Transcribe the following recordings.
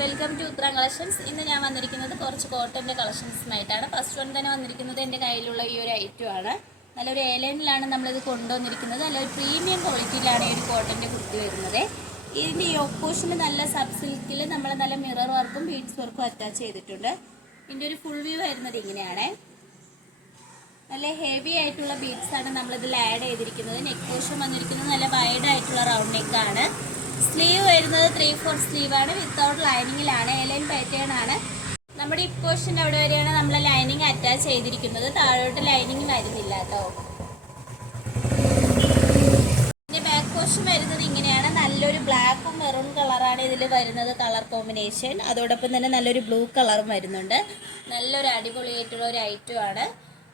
Welcome to Uthra collections. ഇന്ന് ഞാൻ വന്നിരിക്കുന്നത് കുറച്ച് കോട്ടൻ്റെ കളക്ഷൻസുമായിട്ടാണ്. ഫസ്റ്റ് വൺ തന്നെ വന്നിരിക്കുന്നത് എൻ്റെ കയ്യിലുള്ള ഈ ഒരു ഐറ്റം ആണ്. നല്ലൊരു ഏലൈനിലാണ് നമ്മളിത് കൊണ്ടുവന്നിരിക്കുന്നത്. നല്ലൊരു പ്രീമിയം ക്വാളിറ്റിയിലാണ് ഈ ഒരു കോട്ടൻ്റെ കുർത്തി വരുന്നത്. ഇതിൻ്റെ ഈ ഓപ്പോഷന് നല്ല സബ് സിൽക്കിൽ നമ്മൾ നല്ല മിറർ വർക്കും ബീഡ്സ് വർക്കും അറ്റാച്ച് ചെയ്തിട്ടുണ്ട്. ഇതിൻ്റെ ഒരു ഫുൾ വ്യൂ വരുന്നത് ഇങ്ങനെയാണ്. നല്ല ഹെവി ആയിട്ടുള്ള ബീഡ്സ് ആണ് നമ്മളിതിൽ ആഡ് ചെയ്തിരിക്കുന്നത്. നെക്ക് പോർഷൻ വന്നിരിക്കുന്നത് നല്ല വൈഡ് ആയിട്ടുള്ള റൗണ്ട് നെക്കാണ്. സ്ലീവ് വരുന്നത് 3/4 സ്ലീവാണ്. വിത്തൗട്ട് ലൈനിങ്ങിലാണ്. എലൈൻ പാറ്റേൺ ആണ്. നമ്മുടെ ഈ പോർഷൻ്റെ അവിടെ വരെയാണ് നമ്മൾ ലൈനിങ് അറ്റാച്ച് ചെയ്തിരിക്കുന്നത്. താഴോട്ട് ലൈനിങ് വരുന്നില്ല കേട്ടോ. ഇതിൻ്റെ ബാക്ക് പോർഷൻ വരുന്നത് ഇങ്ങനെയാണ്. നല്ലൊരു ബ്ലാക്കും മെറൂൺ കളറാണ് ഇതിൽ വരുന്നത് കളർ കോമ്പിനേഷൻ. അതോടൊപ്പം തന്നെ നല്ലൊരു ബ്ലൂ കളറും വരുന്നുണ്ട്. നല്ലൊരു അടിപൊളിയായിട്ടുള്ള ഒരു ഐറ്റം ആണ്.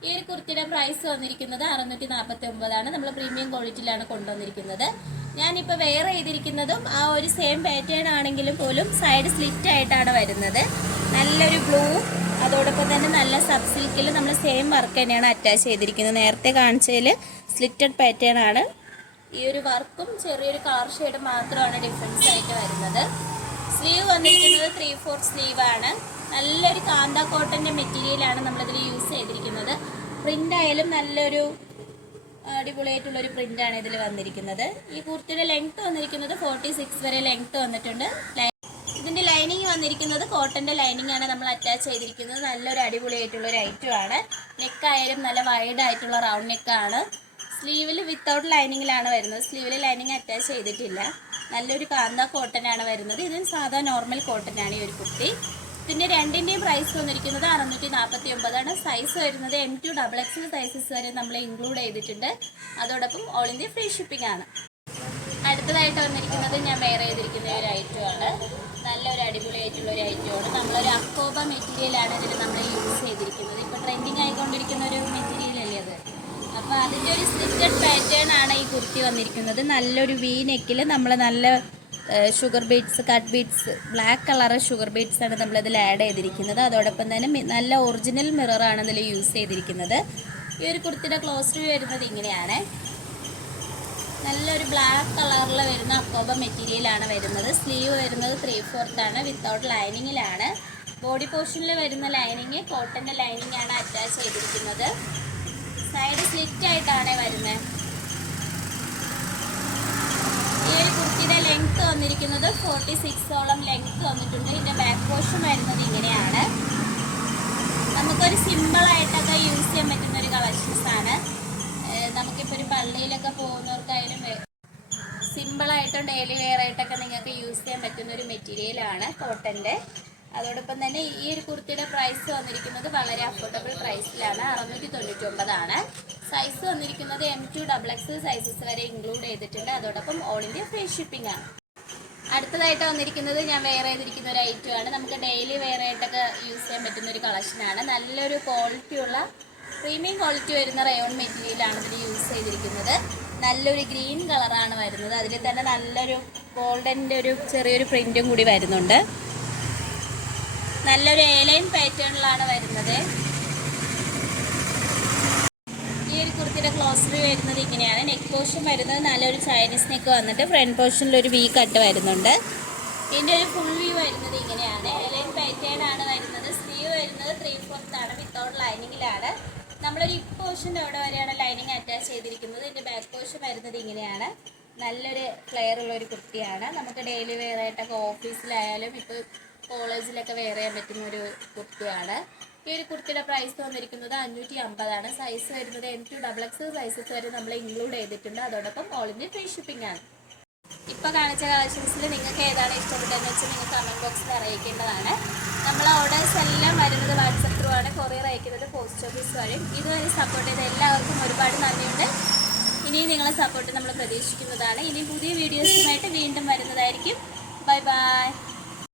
ഈ ഒരു കുർത്തിയുടെ പ്രൈസ് വന്നിരിക്കുന്നത് 649 നമ്മൾ പ്രീമിയം ക്വാളിറ്റിയിലാണ് കൊണ്ടുവന്നിരിക്കുന്നത്. ഞാനിപ്പോൾ വെയർ ചെയ്തിരിക്കുന്നതും ആ ഒരു സെയിം പാറ്റേൺ ആണെങ്കിലും പോലും സൈഡ് സ്ലിറ്റ് ആയിട്ടാണ് വരുന്നത്. നല്ലൊരു ബ്ലൂ, അതോടൊപ്പം തന്നെ നല്ല സബ് സിൽക്കിൽ നമ്മൾ സെയിം വർക്ക് തന്നെയാണ് അറ്റാച്ച് ചെയ്തിരിക്കുന്നത്. നേരത്തെ കാണിച്ചതിൽ സ്ലിറ്റഡ് പാറ്റേൺ ആണ്. ഈ ഒരു വർക്കും ചെറിയൊരു കളർ ഷെയ്ഡ് മാത്രമാണ് ഡിഫറൻസ് ആയിട്ട് വരുന്നത്. സ്ലീവ് വന്നിരിക്കുന്നത് 3/4 സ്ലീവാണ്. നല്ലൊരു കാന്ത കോട്ടൻ്റെ മെറ്റീരിയലാണ് നമ്മളിതിൽ യൂസ് ചെയ്തിരിക്കുന്നത്. പ്രിൻ്റ് ആയാലും നല്ലൊരു അടിപൊളിയായിട്ടുള്ളൊരു പ്രിൻ്റാണ് ഇതിൽ വന്നിരിക്കുന്നത്. ഈ കുർത്തിയുടെ ലെങ്ത്ത് വന്നിരിക്കുന്നത് 46 വരെ ലെങ്ത്ത് വന്നിട്ടുണ്ട്. ഇതിൻ്റെ ലൈനിങ് വന്നിരിക്കുന്നത് കോട്ടൻ്റെ ലൈനിങ് ആണ് നമ്മൾ അറ്റാച്ച് ചെയ്തിരിക്കുന്നത്. നല്ലൊരു അടിപൊളിയായിട്ടുള്ളൊരു ഐറ്റം ആണ്. നെക്കായാലും നല്ല വൈഡ് ആയിട്ടുള്ള റൗണ്ട് നെക്കാണ്. സ്ലീവിൽ വിത്തൗട്ട് ലൈനിങ്ങിലാണ് വരുന്നത്. സ്ലീവിൽ ലൈനിങ് അറ്റാച്ച് ചെയ്തിട്ടില്ല. നല്ലൊരു കാന്ത കോട്ടനാണ് വരുന്നത്. ഇതിന് സാധാ നോർമൽ കോട്ടനാണ് ഈ ഒരു കുർത്തി. പിന്നെ രണ്ടിൻ്റെയും പ്രൈസ് വന്നിരിക്കുന്നത് 649 സൈസ് വരുന്നത് M2XX സൈസസ് വരെ നമ്മൾ ഇൻക്ലൂഡ് ചെയ്തിട്ടുണ്ട്. അതോടൊപ്പം ഓൾ ഇന്ത്യ ഫ്രീ ഷിപ്പിംഗ് ആണ്. അടുത്തതായിട്ട് വന്നിരിക്കുന്നത് ഞാൻ വെയർ ചെയ്തിരിക്കുന്ന ഒരു ഐറ്റം ആണ്. നല്ലൊരു അടിപൊളിയായിട്ടുള്ള ഒരു ഐറ്റമാണ്. നമ്മളൊരു അക്കോബ മെറ്റീരിയലാണ് ഇതിൽ നമ്മൾ യൂസ് ചെയ്തിരിക്കുന്നത്. ഇപ്പോൾ ട്രെൻഡിങ് ആയിക്കൊണ്ടിരിക്കുന്ന ഒരു മെറ്റീരിയൽ അല്ലേ അത്. അപ്പോൾ അതിൻ്റെ ഒരു സ്റ്റിച്ചഡ് പാറ്റേൺ ആണ് ഈ കുർത്തി വന്നിരിക്കുന്നത്. നല്ലൊരു വി നെക്കിൽ നമ്മൾ നല്ല sugar beads, cut beads, black colour sugar beads ആണ് നമ്മളിതിൽ ആഡ് ചെയ്തിരിക്കുന്നത്. അതോടൊപ്പം തന്നെ നല്ല ഒറിജിനൽ മിററാണ് ഇതിൽ യൂസ് ചെയ്തിരിക്കുന്നത്. ഈ ഒരു കുർത്തിയുടെ ക്ലോസ് വ്യൂ വരുന്നത് ഇങ്ങനെയാണ്. നല്ലൊരു ബ്ലാക്ക് കളറിൽ വരുന്ന അക്കോബ മെറ്റീരിയലാണ് വരുന്നത്. സ്ലീവ് വരുന്നത് 3/4 ആണ്. വിത്തൗട്ട് ലൈനിങ്ങിലാണ്. ബോഡി പോർഷനിൽ വരുന്ന ലൈനിങ് കോട്ടൻ്റെ ലൈനിങ് ആണ് അറ്റാച്ച് ചെയ്തിരിക്കുന്നത്. സൈഡ് സ്ലിറ്റ് ആയിട്ടാണ് വരുന്നത്. ഈ ഒരു കുർത്തിയുടെ ലെങ്ത്ത് വന്നിരിക്കുന്നത് 46ഓളം ലെങ്ത്ത് വന്നിട്ടുണ്ട്. ഇതിൻ്റെ ബാക്ക് പോർഷൻ വരുന്നത് ഇങ്ങനെയാണ്. നമുക്കൊരു സിമ്പിളായിട്ടൊക്കെ യൂസ് ചെയ്യാൻ പറ്റുന്ന ഒരു കളക്ഷൻസാണ്. നമുക്കിപ്പോൾ ഒരു പള്ളിയിലൊക്കെ പോകുന്നവർക്കായാലും സിമ്പിളായിട്ടും ഡെയിലി വെയർ ആയിട്ടൊക്കെ നിങ്ങൾക്ക് യൂസ് ചെയ്യാൻ പറ്റുന്ന ഒരു മെറ്റീരിയലാണ് കോട്ടൻ്റെ. അതോടൊപ്പം തന്നെ ഈ ഒരു കുർത്തിയുടെ പ്രൈസ് വന്നിരിക്കുന്നത് വളരെ അഫോർഡബിൾ പ്രൈസിലാണ്. 699 സൈസ് വന്നിരിക്കുന്നത് M2XX സൈസസ് വരെ ഇൻക്ലൂഡ് ചെയ്തിട്ടുണ്ട്. അതോടൊപ്പം ഓൾ ഇന്ത്യ ഫ്രീ ഷിപ്പിംഗ് ആണ്. അടുത്തതായിട്ട് വന്നിരിക്കുന്നത് ഞാൻ വെയർ ചെയ്തിരിക്കുന്ന ഒരു ഐറ്റം ആണ്. നമുക്ക് ഡെയിലി വെയർ ആയിട്ടൊക്കെ യൂസ് ചെയ്യാൻ പറ്റുന്ന ഒരു കളക്ഷനാണ്. നല്ലൊരു ക്വാളിറ്റിയുള്ള പ്രീമിയം ക്വാളിറ്റി വരുന്ന റയോൺ മെറ്റീരിയലാണ് ഇതിൽ യൂസ് ചെയ്തിരിക്കുന്നത്. നല്ലൊരു ഗ്രീൻ കളറാണ് വരുന്നത്. അതിൽ തന്നെ നല്ലൊരു ഗോൾഡൻ്റെ ഒരു ചെറിയൊരു പ്രിൻറ്റും കൂടി വരുന്നുണ്ട്. നല്ലൊരു എലൈൻ പാറ്റേണിലാണ് വരുന്നത്. ഈ ഒരു കുർത്തിയുടെ ക്ലോസ് വ്യൂ വരുന്നത് ഇങ്ങനെയാണ്. നെക്ക് പോർഷൻ വരുന്നത് നല്ലൊരു ചൈനീസ് നെക്ക് വന്നിട്ട് ഫ്രണ്ട് പോർഷനിൽ ഒരു വി കട്ട് വരുന്നുണ്ട്. ഇതിൻ്റെ ഒരു ഫുൾ വ്യൂ വരുന്നത് ഇങ്ങനെയാണ്. എലൈൻ പാറ്റേൺ ആണ് വരുന്നത്. സ്ലീവ് വരുന്നത് 3/4 ആണ്. വിത്തൗട്ട് ലൈനിങ്ങിലാണ്. നമ്മളൊരു ഹിപ്പ് പോർഷൻ്റെ അവിടെ വരെയാണ് ലൈനിങ് അറ്റാച്ച് ചെയ്തിരിക്കുന്നത്. ഇതിൻ്റെ ബാക്ക് പോർഷൻ വരുന്നത് ഇങ്ങനെയാണ്. നല്ലൊരു ഫ്ലെയർ ഉള്ളൊരു കുർത്തിയാണ്. നമുക്ക് ഡെയിലി വെയർ ആയിട്ടൊക്കെ ഓഫീസിലായാലും ഇപ്പോൾ കോളേജിലൊക്കെ വെയർ ചെയ്യാൻ പറ്റുന്ന ഒരു കുർത്തിയാണ്. ഈ ഒരു കുർത്തിയുടെ പ്രൈസ് വന്നിരിക്കുന്നത് 550 സൈസ് വരുന്നത് M2XX സൈസസ് വരെ നമ്മൾ ഇൻക്ലൂഡ് ചെയ്തിട്ടുണ്ട്. അതോടൊപ്പം ഓൾ ഇന്ത്യ ഫ്രീ ഷിപ്പിംഗ് ആണ്. ഇപ്പോൾ കാണിച്ച കളക്ഷൻസിൽ നിങ്ങൾക്ക് ഏതാണ് ഇഷ്ടപ്പെട്ടതെന്ന് വെച്ചാൽ നിങ്ങൾ കമൻറ്റ് ബോക്സിൽ അറിയിക്കേണ്ടതാണ്. നമ്മൾ ഓർഡേഴ്സ് എല്ലാം വരുന്നത് വാട്സപ്പ് ത്രൂ ആണ്. കൊറിയർ അയക്കുന്നത് പോസ്റ്റ് ഓഫീസ് വഴി. ഇതുവരെ സപ്പോർട്ട് ചെയ്ത എല്ലാവർക്കും ഒരുപാട് നന്ദിയുണ്ട്. ഇനിയും നിങ്ങളെ സപ്പോർട്ട് നമ്മൾ പ്രതീക്ഷിക്കുന്നതാണ്. ഇനി പുതിയ വീഡിയോസുമായിട്ട് വീണ്ടും വരുന്നതായിരിക്കും. Bye bye.